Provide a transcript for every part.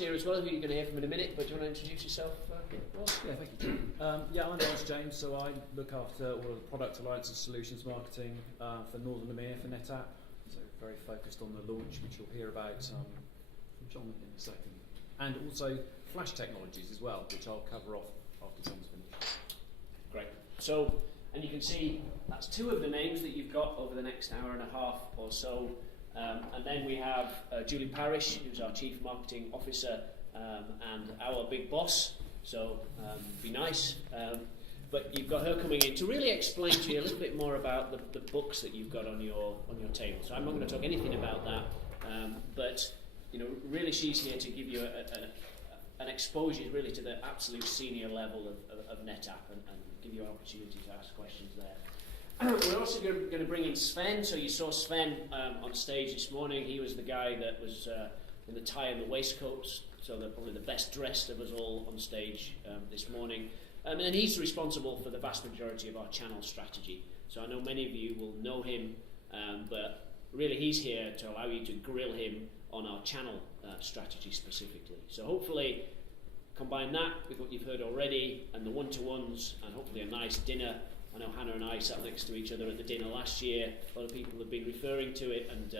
Here as well, who you're going to hear from in a minute, but do you want to introduce yourself, Ross? Yeah, thank you. I'm Lawrence James, so I look after all of the product alliance and solutions marketing for Northern EMEA for Netapp. So very focused on the launch, which you'll hear about from John in a second. And also flash technologies as well, which I'll cover off after Tom's finished. Great. So, and you can see that's two of the names that you've got over the next hour and a half or so. And then we have Julie Parrish, who's our Chief Marketing Officer and our big boss. So be nice. But you've got her coming in to really explain to you a little bit more about the books that you've got on your table. So I'm not going to talk anything about that. But really, she's here to give you an exposure really to the absolute senior level of Netapp and give you an opportunity to ask questions there. We're also going to bring in Sven. So you saw Sven on stage this morning. He was the guy that was in the tie and the waistcoats, so they're probably the best dressed of us all on stage this morning. And he's responsible for the vast majority of our channel strategy. So I know many of you will know him, but really he's here to allow you to grill him on our channel strategy specifically. So hopefully combine that with what you've heard already and the one-to-ones and hopefully a nice dinner. I know Hannah and I sat next to each other at the dinner last year. A lot of people have been referring to it, and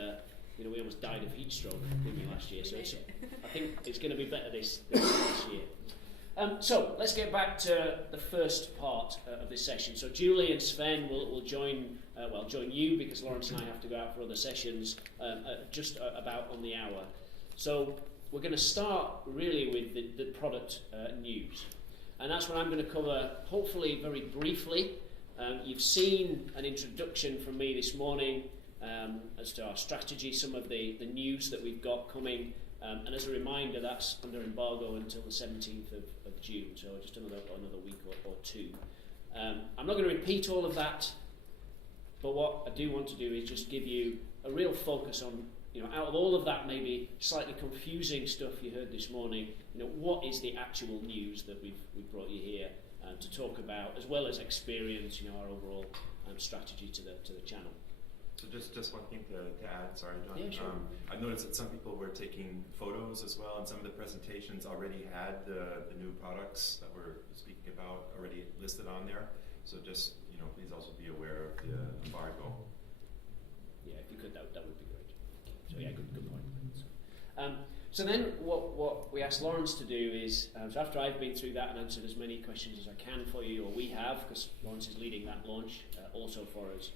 we almost died of heat stroke, didn't we, last year? So I think it's going to be better this year. So let's get back to the first part of this session. So Julie and Sven will join you because Lawrence and I have to go out for other sessions just about on the hour. So we're going to start really with the product news, and that's what I'm going to cover. Hopefully, very briefly. You've seen an introduction from me this morning as to our strategy, some of the news that we've got coming, and as a reminder, that's under embargo until the 17th of June, so just another week or two. I'm not going to repeat all of that, but what I do want to do is just give you a real focus on, out of all of that maybe slightly confusing stuff you heard this morning, what is the actual news that we've brought you here to talk about, as well as experience, our overall strategy to the channel. So just one thing to add, sorry, John. Yeah, sure. I've noticed that some people were taking photos as well, and some of the presentations already had the new products that we're speaking about already listed on there. So just, please also be aware of the embargo. Yeah, if you could, that would be great. So yeah, good point. So then what we asked Lawrence to do is, so after I've been through that and answered as many questions as I can for you, or we have, because Lawrence is leading that launch also for us,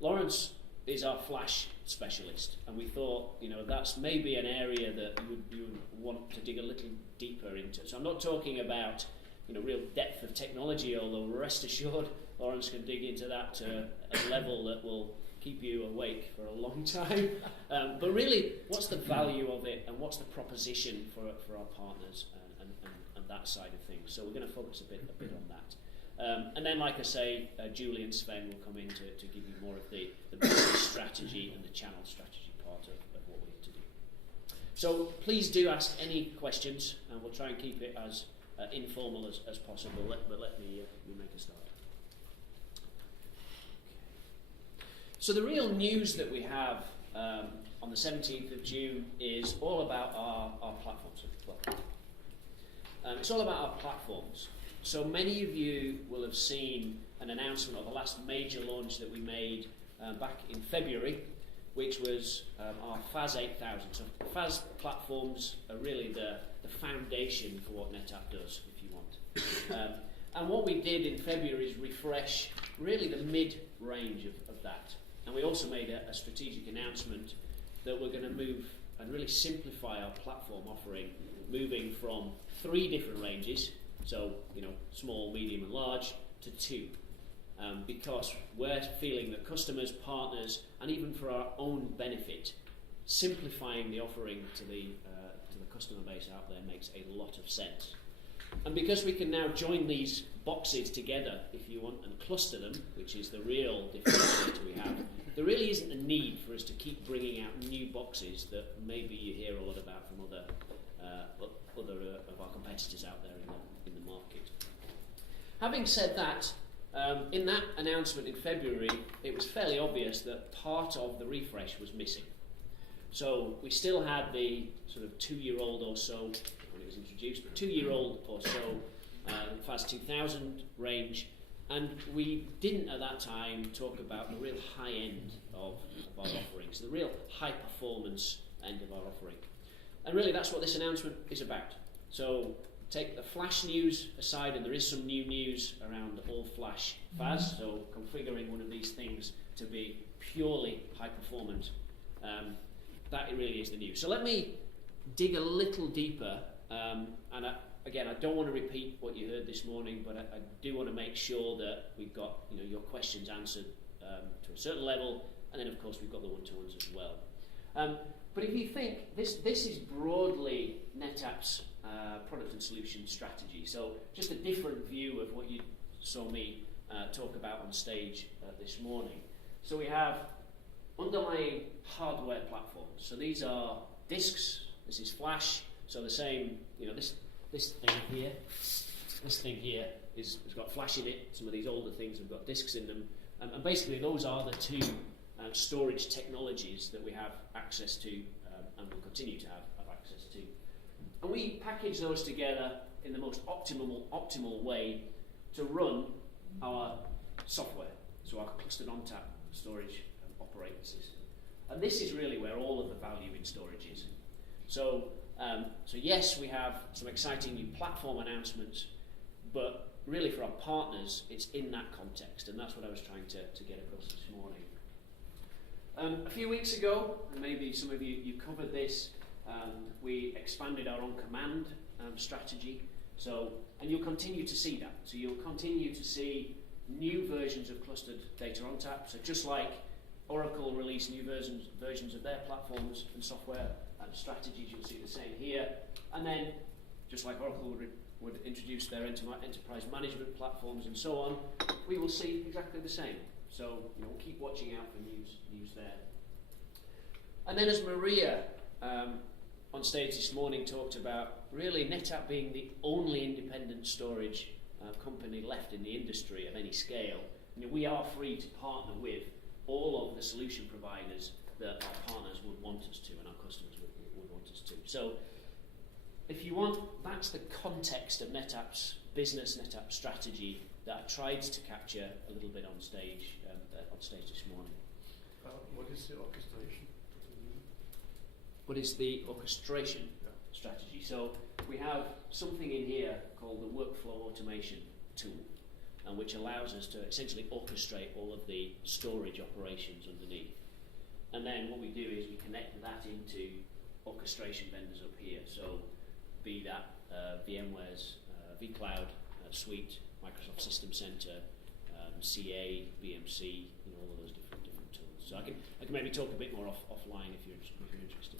Lawrence is our flash specialist, and we thought, that's maybe an area that you would want to dig a little deeper into. So I'm not talking about, real depth of technology, although rest assured, Lawrence can dig into that to a level that will keep you awake for a long time. But really, what's the value of it, and what's the proposition for our partners and that side of things? So we're going to focus a bit on that. And then, like I say, Julie and Sven will come in to give you more of the business strategy and the channel strategy part of what we need to do. So please do ask any questions, and we'll try and keep it as informal as possible. But let me make a start. So the real news that we have on the 17th of June is all about our platforms. It's all about our platforms. So many of you will have seen an announcement of the last major launch that we made back in February, which was our FAS 8000. So FAS platforms are really the foundation for what Netapp does, if you want. And what we did in February is refresh really the mid-range of that. And we also made a strategic announcement that we're going to move and really simplify our platform offering, moving from 3 different ranges, so small, medium and large, to 2. Because we're feeling that customers, partners, and even for our own benefit, simplifying the offering to the customer base out there makes a lot of sense. And because we can now join these boxes together, if you want, and cluster them, which is the real differentiator we have, there really isn't a need for us to keep bringing out new boxes that maybe you hear a lot about from other of our competitors out there in the market. Having said that, in that announcement in February, it was fairly obvious that part of the refresh was missing. So we still had the sort of 2-year-old or so when it was introduced, but 2-year-old or so FAS 2000 range, and we didn't at that time talk about the real high end of our offerings, the real high performance end of our offering. And really that's what this announcement is about. So take the flash news aside, and there is some new news around all flash FAS, so configuring one of these things to be purely high performant, that really is the news. So let me dig a little deeper, and again, I don't want to repeat what you heard this morning, but I do want to make sure that we've got your questions answered to a certain level, and then of course we've got the one-to-ones as well. But if you think, this is broadly Netapp's product and solution strategy, so just a different view of what you saw me talk about on stage this morning. So we have underlying hardware platforms. So these are disks, this is flash, so the same, this thing here has got flash in it. Some of these older things have got disks in them, and basically those are the two storage technologies that we have access to and will continue to have access to. And we package those together in the most optimal way to run our software, so our clustered ONTAP storage operating system. And this is really where all of the value in storage is. So yes, we have some exciting new platform announcements, but really for our partners, it's in that context, and that's what I was trying to get across this morning. A few weeks ago, and maybe some of you covered this, we expanded our on-command strategy. And you'll continue to see that. So you'll continue to see new versions of clustered data ONTAP. So just like Oracle released new versions of their platforms and software and strategies, you'll see the same here. And then, just like Oracle would introduce their enterprise management platforms and so on, we will see exactly the same. So we'll keep watching out for news there. And then as Maria on stage this morning talked about, really Netapp being the only independent storage company left in the industry of any scale, we are free to partner with all of the solution providers that our partners would want us to and our customers would want us to. So if you want, that's the context of Netapp's business, Netapp's strategy that I tried to capture a little bit on stage this morning. What is the orchestration? What is the orchestration strategy? So we have something in here called the workflow automation tool, which allows us to essentially orchestrate all of the storage operations underneath. And then what we do is we connect that into orchestration vendors up here. So be that VMware's vCloud suite, Microsoft System Center, CA, BMC, all of those different tools. So I can maybe talk a bit more offline if you're interested.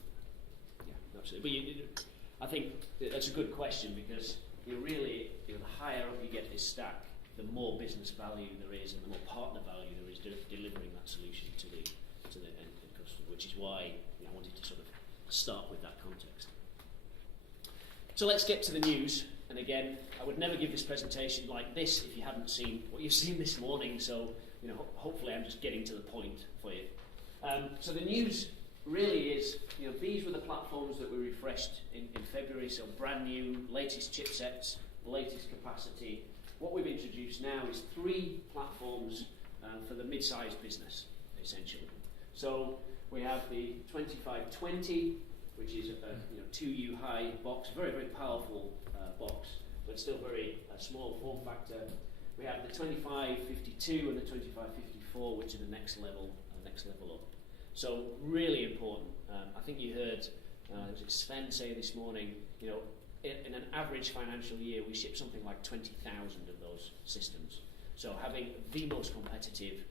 Yeah, absolutely. But I think that's a good question, because really, the higher up you get this stack, the more business value there is and the more partner value there is delivering that solution to the end customer, which is why I wanted to sort of start with that context. So let's get to the news. And again, I would never give this presentation like this if you hadn't seen what you've seen this morning. So hopefully I'm just getting to the point for you. So the news really is, these were the platforms that we refreshed in February. So brand new, latest chipsets, latest capacity. What we've introduced now is 3 platforms for the mid-sized business, essentially. So we have the 2520, which is a 2U high box, very, very powerful box, but still very small form factor. We have the 2552 and the 2554, which are the next level up. So really important. I think you heard Sven say this morning, in an average financial year, we ship something like 20,000 of those systems. So having the most competitive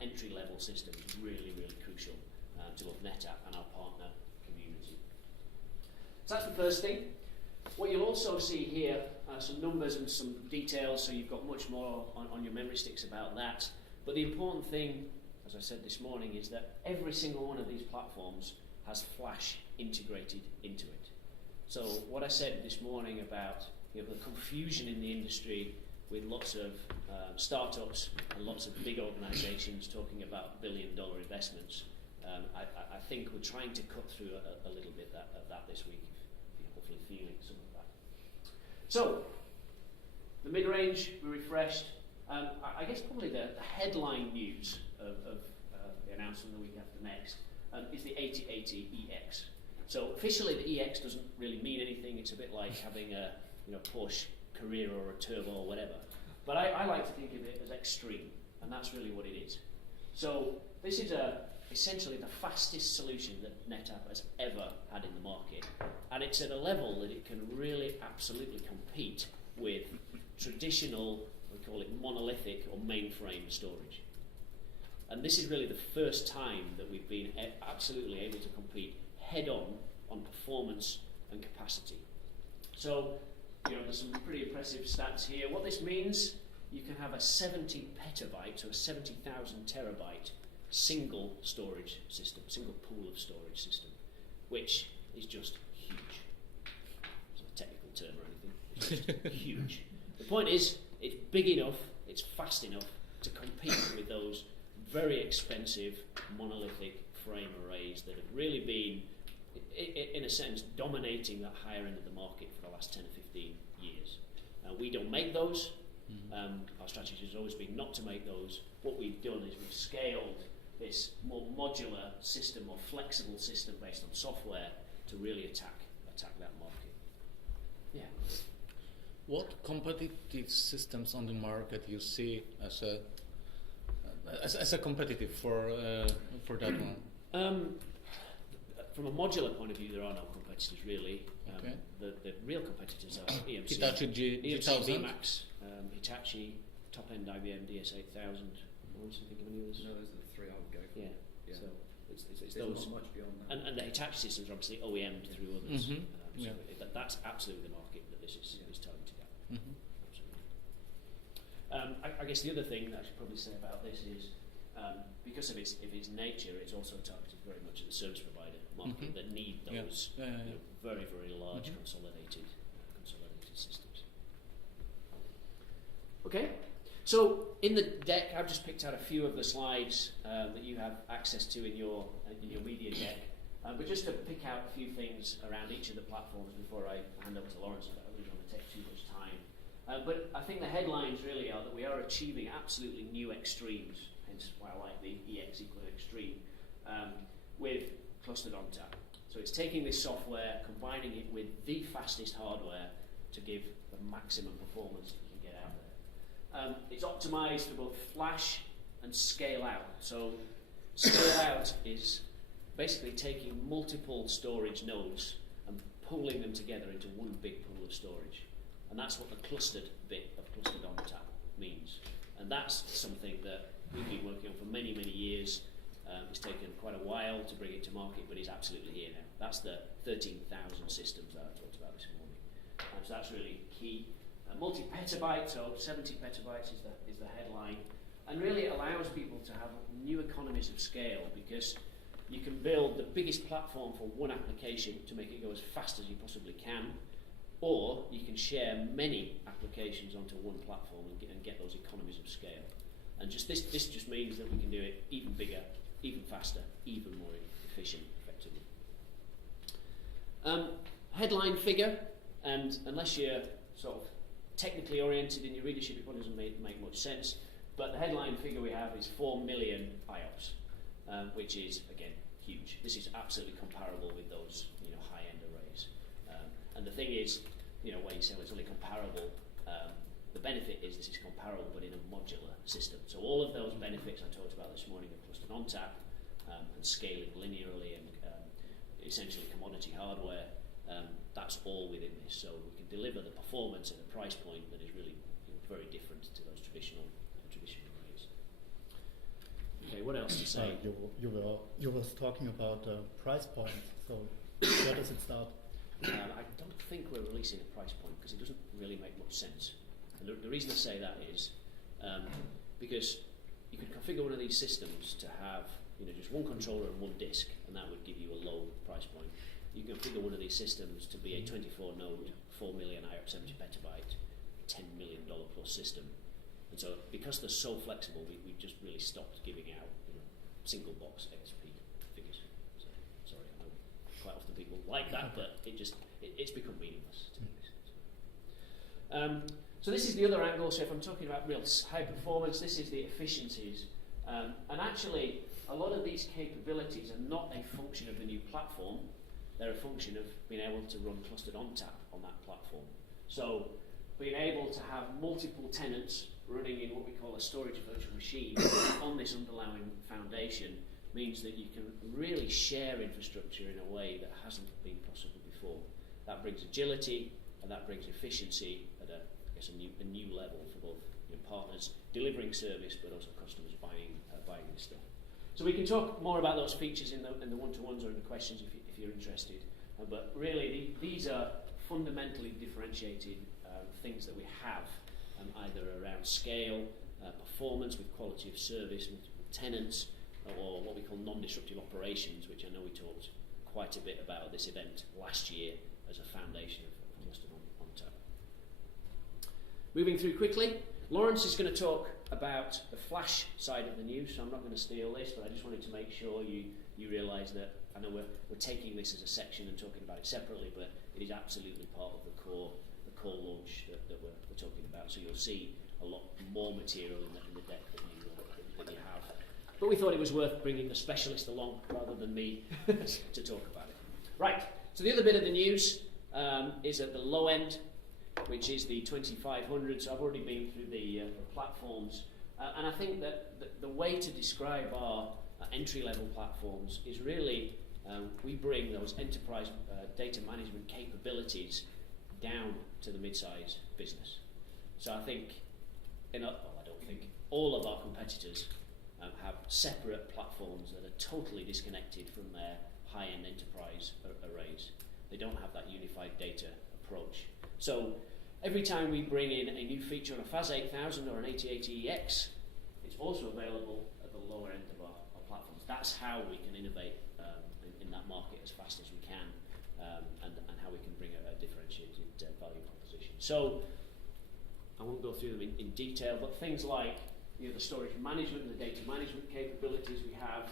entry-level system is really, really crucial to both Netapp and our partner community. So that's the first thing. What you'll also see here are some numbers and some details, so you've got much more on your memory sticks about that. But the important thing, as I said this morning, is that every single one of these platforms has flash integrated into it. So what I said this morning about the confusion in the industry with lots of startups and lots of big organisations talking about billion-dollar investments, I think we're trying to cut through a little bit of that this week, if you're hopefully feeling some of that. So, the mid-range, we refreshed. I guess probably the headline news of the announcement the week after next is the 8080 EX. So officially the EX doesn't really mean anything. It's a bit like having a Porsche Carrera or a Turbo or whatever. But I like to think of it as extreme, and that's really what it is. So this is essentially the fastest solution that Netapp has ever had in the market, and it's at a level that it can really absolutely compete with traditional, we call it monolithic or mainframe storage. And this is really the first time that we've been absolutely able to compete head-on on performance and capacity. So, there's some pretty impressive stats here. What this means, you can have a 70 petabyte, so a 70,000 terabyte single storage system, single pool of storage system, which is just huge. It's not a technical term or anything, it's just huge. The point is, it's big enough, it's fast enough to compete with those very expensive monolithic frame arrays that have really been, in a sense, dominating that higher end of the market for the last 10 or 15 years. We don't make those. Our strategy has always been not to make those. What we've done is we've scaled this more modular system or flexible system based on software to really attack that market. Yeah. What competitive systems on the market you see as a competitive for that one? From a modular point of view, there are no competitors really. Okay. The real competitors are EMC, Hitachi EMC G1000, VMAX, Hitachi, top-end IBM DS8000. Anyone think of any others? No, those are the three I would go for. Yeah. Yeah. So it's There's those. not much beyond that. And the Hitachi systems are obviously OEM'd through others. Mhm. So Yeah. that's absolutely the market that this is targeted at. Mhm. Absolutely. I guess the other thing that I should probably say about this is because of its nature, it's also targeted very much at the service provider market Mhm. that need Yeah. those Yeah. very, very large Mhm. consolidated systems. Okay. So in the deck, I've just picked out a few of the slides that you have access to in your media deck. But just to pick out a few things around each of the platforms before I hand over to Lawrence, I don't really want to take too much time. But I think the headlines really are that we are achieving absolutely new extremes, hence why I like the EX equal extreme, with clustered on tap. So it's taking this software, combining it with the fastest hardware to give the maximum performance that you can get out there. It's optimized for both flash and scale out. So scale out is basically taking multiple storage nodes and pooling them together into one big pool of storage. And that's what the clustered bit of clustered on tap means. And that's something that we've been working on for many, many years. It's taken quite a while to bring it to market, but it's absolutely here now. That's the 13,000 systems that I talked about this morning. So that's really key. Multi-petabyte, so 70 petabytes is the headline. And really it allows people to have new economies of scale because you can build the biggest platform for one application to make it go as fast as you possibly can, or you can share many applications onto one platform and get those economies of scale. And this just means that we can do it even bigger, even faster, even more efficient, effectively. Headline figure, and unless you're sort of technically oriented in your readership, it probably doesn't make much sense, but the headline figure we have is 4 million IOPS, which is, again, huge. This is absolutely comparable with those high-end arrays. And the thing is, when you say it's only comparable, the benefit is this is comparable but in a modular system. So all of those benefits I talked about this morning of clustered on tap and scaling linearly and essentially commodity hardware, that's all within this. So we can deliver the performance at a price point that is really very different to those traditional arrays. Okay, what else to say? You were talking about price point. So where does it start? I don't think we're releasing a price point because it doesn't really make much sense. And the reason I say that is because you could configure one of these systems to have just one controller and one disk, and that would give you a low price point. You can configure one of these systems to be a 24 node, 4 million IOPS 70 petabyte, $10 million plus system. And so because they're so flexible, we just really stopped giving out single box XP figures. people like that, but it's become meaningless to me. So this is the other angle. So if I'm talking about real high performance, this is the efficiencies. And actually, a lot of these capabilities are not a function of the new platform. They're a function of being able to run clustered ONTAP on that platform. So being able to have multiple tenants running in what we call a storage virtual machine on this underlying foundation means that you can really share infrastructure in a way that hasn't been possible before. That brings agility and that brings efficiency at a new level for both partners delivering service, but also customers buying this stuff. So we can talk more about those features in the one-to-ones or in the questions if you're interested. But really, these are fundamentally differentiated things that we have, either around scale, performance with quality of service, with tenants, or what we call non-disruptive operations, which I know we talked quite a bit about at this event last year as a foundation of clustered ONTAP. Moving through quickly, Lawrence is going to talk about the flash side of the news, so I'm not going to steal this, but I just wanted to make sure you realise that I know we're taking this as a section and talking about it separately, but it is absolutely part of the core launch that we're talking about. So you'll see a lot more material in the deck that you have. But we thought it was worth bringing the specialist along rather than me to talk about it. Right, so the other bit of the news is at the low end, which is the 2500. So I've already been through the platforms. And I think that the way to describe our entry-level platforms is really we bring those enterprise data management capabilities down to the mid-size business. So I think, I don't think, all of our competitors have separate platforms that are totally disconnected from their high-end enterprise arrays. They don't have that unified data approach. So every time we bring in a new feature on a FAS 8000 or an 8080EX, it's also available at the lower end of our platforms. That's how we can innovate in that market as fast as we can, and how we can bring a differentiated value proposition. So I won't go through them in detail, but things like the storage management and the data management capabilities we have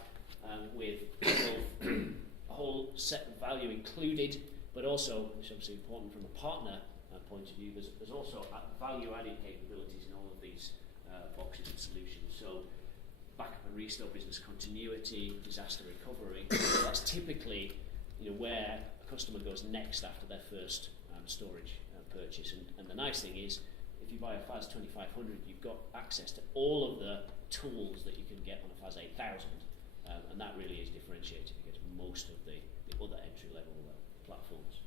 with both a whole set of value included, but also, which is obviously important from a partner point of view, there's also value-added capabilities in all of these boxes and solutions. So backup and restore, business continuity, disaster recovery, that's typically where a customer goes next after their first storage purchase. And the nice thing is, if you buy a FAS 2500, you've got access to all of the tools that you can get on a FAS 8000, and that really is differentiated against most of the other entry-level platforms.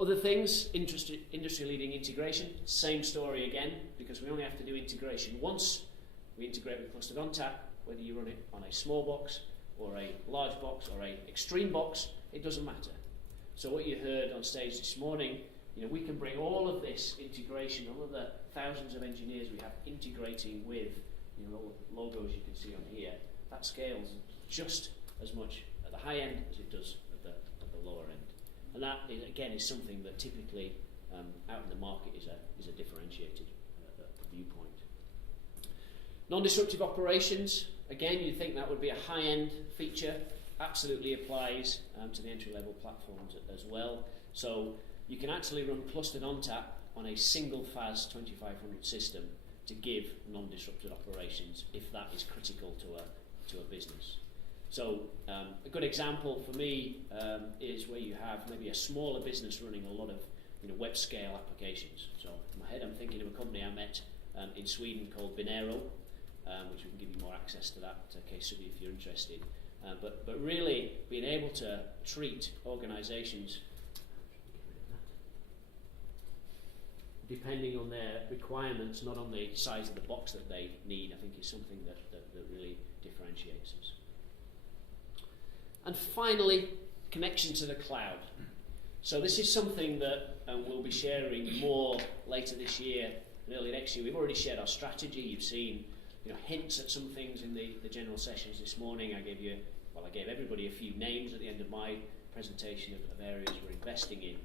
Other things, industry-leading integration, same story again, because we only have to do integration once. We integrate with clustered ONTAP, whether you run it on a small box or a large box or a extreme box, it doesn't matter. So what you heard on stage this morning, we can bring all of this integration, all of the thousands of engineers we have integrating with the logos you can see on here. That scales just as much at the high end as it does at the lower end. And that, again, is something that typically out in the market is a differentiated viewpoint. Non-destructive operations, again, you'd think that would be a high-end feature. Absolutely applies to the entry-level platforms as well. So you can actually run clustered ONTAP on a single FAS 2500 system to give non-disrupted operations if that is critical to a business. So a good example for me is where you have maybe a smaller business running a lot of web scale applications. So in my head I'm thinking of a company I met in Sweden called Binero, which we can give you more access to that case study if you're interested. But really being able to treat organisations depending on their requirements, not on the size of the box that they need, I think is something that really differentiates us. And finally, connection to the cloud. So this is something that we'll be sharing more later this year and early next year. We've already shared our strategy. You've seen hints at some things in the general sessions this morning. I gave everybody a few names at the end of my presentation of areas we're investing in.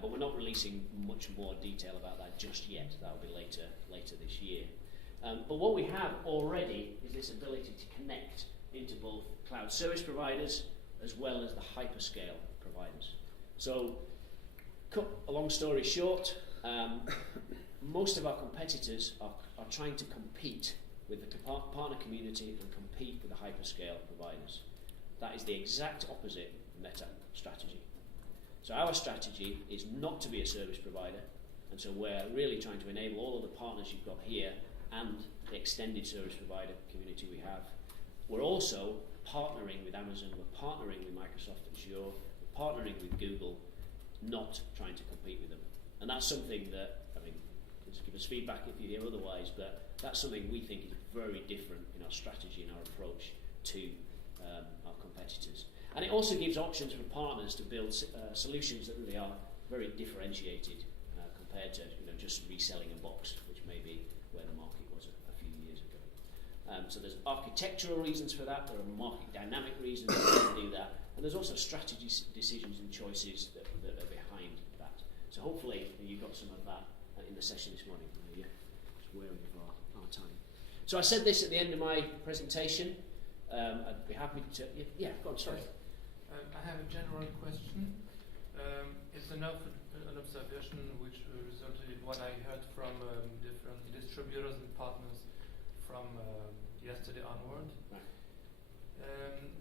But we're not releasing much more detail about that just yet. That'll be later this year. But what we have already is this ability to connect into both cloud service providers as well as the hyperscale providers. providers. So, cut a long story short, most of our competitors are trying to compete with the partner community and compete with the hyperscale providers. That is the exact opposite of Netapp strategy. So our strategy is not to be a service provider, and so we're really trying to enable all of the partners you've got here and the extended service provider community we have. We're also partnering with Amazon, we're partnering with Microsoft Azure, we're partnering with Google, not trying to compete with them. And that's something that, I mean, just give us feedback if you hear otherwise, but that's something we think is very different in our strategy and our approach to our competitors. And it also gives options for partners to build solutions that really are very differentiated compared to just reselling a box, which may be where the market was a few years ago. So there's architectural reasons for that, there are market dynamic reasons to do that, and there's also strategy decisions and choices that are behind that. So hopefully you've got some of that in the session this morning. Just wary of our time. So I said this at the end of my presentation. I'd be happy to... Yeah, go on, sorry. I have a general question. It's an observation which resulted in what I heard from different distributors and partners from yesterday onward. Right.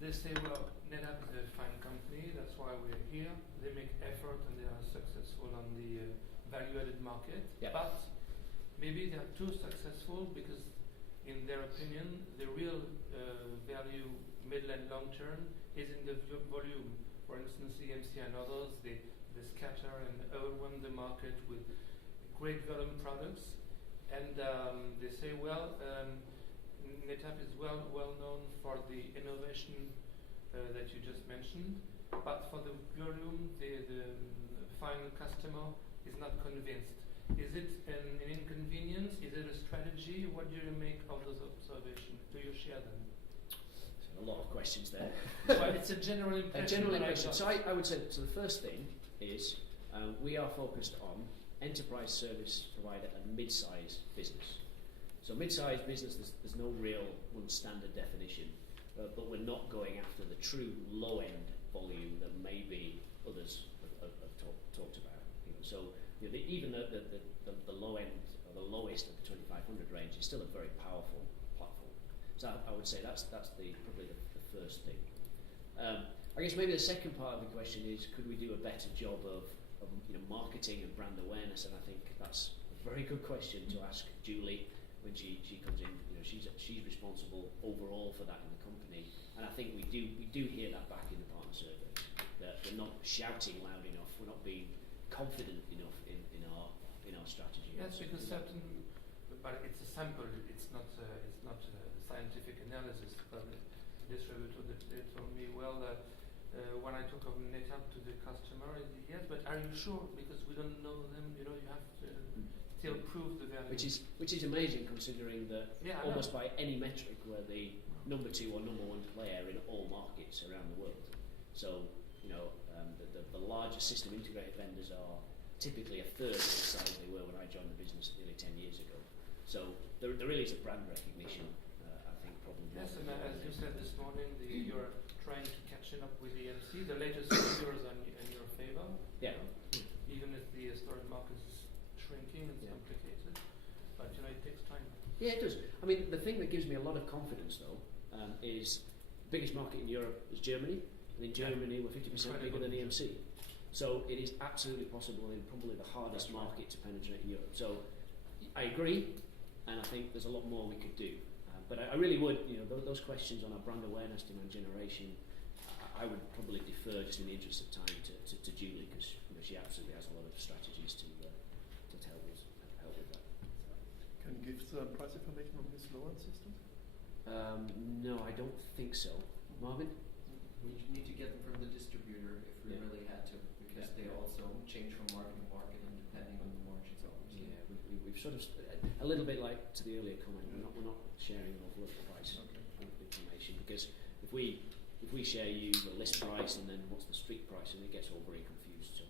They say, well, Netapp is a fine company, that's why we're here. They make effort and they are successful on the value-added market. Yep. But maybe they are too successful because, in their opinion, the real value, middle and long term, is in the volume. For instance, EMC and others, they scatter and overwhelm the market with great volume products. And they say, well, Netapp is well known for the innovation that you just mentioned, but for the volume, the final customer is not convinced. Is it an inconvenience? Is it a strategy? What do you make of those observations? Do you share them? A lot of questions there. Well, it's a general impression. A general impression. So I would say, so the first thing is we are focused on enterprise service provider and mid-size business. So mid-size business, there's no real one standard definition, but we're not going after the true low-end volume that maybe others have talked about. So even the low end or the lowest of the 2500 range is still a very powerful platform. So I would say that's probably the first thing. I guess maybe the second part of the question is, could we do a better job of marketing and brand awareness? And I think that's a very good question to ask Julie when she comes in. She's responsible overall for that in the company, and I think we do hear that back in the partner survey, that we're not shouting loud enough, we're not being confident enough in our strategy. Yes, because but it's a sample. It's not scientific analysis. But the distributor, they told me, well, when I talk of Netapp to the customer, yes, but are you sure? Because we don't know them. You have to still prove the value. Which is amazing, considering that almost by any metric we're the number 2 or number 1 player in all markets around the world. So the larger system integrated vendors are typically a third of the size they were when I joined the business nearly 10 years ago. So there really is a brand recognition, I think, problem. Yes, and as you said this morning, you're trying to catch up with EMC. The latest figures are in your favor. Yeah. Even if the storage market is shrinking, it's complicated. But it takes time. Yeah, it does. I mean, the thing that gives me a lot of confidence, though, is the biggest market in Europe is Germany. And in Germany, we're 50% bigger than EMC. So it is absolutely possible in probably the hardest market to penetrate in Europe. So I agree, and I think there's a lot more we could do. But I really would, those questions on our brand awareness, demand generation, I would probably defer, just in the interest of time, to Julie, because she absolutely has a lot of strategies to help with that. Can you give some price information on this low-end system? No, I don't think so. Marvin? We need to get them from the distributor if we really had to, because they also change from market to market and depending on the margins. Yeah, we've sort of a little bit like to the earlier comment. We're not sharing an awful lot of price information, because if we share you the list price and then what's the street price, and it gets all very confused. So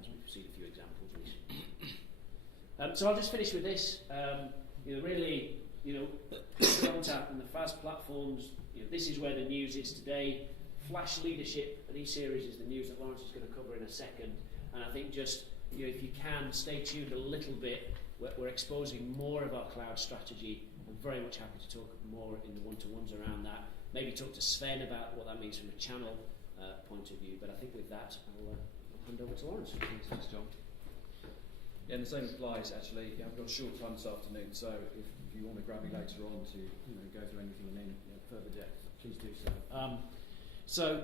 as we've seen a few examples recently. So I'll just finish with this. Netapp and the FAS platforms. This is where the news is today. Flash leadership and E-Series is the news that Lawrence is going to cover in a second. And I think just, if you can, stay tuned a little bit. We're exposing more of our cloud strategy. I'm very much happy to talk more in the one-to-ones around that. Maybe talk to Sven about what that means from a channel point of view. But I think with that, I'll hand over to Lawrence. Thanks, John. Yeah, and the same applies actually. I've got a short time this afternoon, so if you want to grab me later on to go through anything in further depth, please do so. So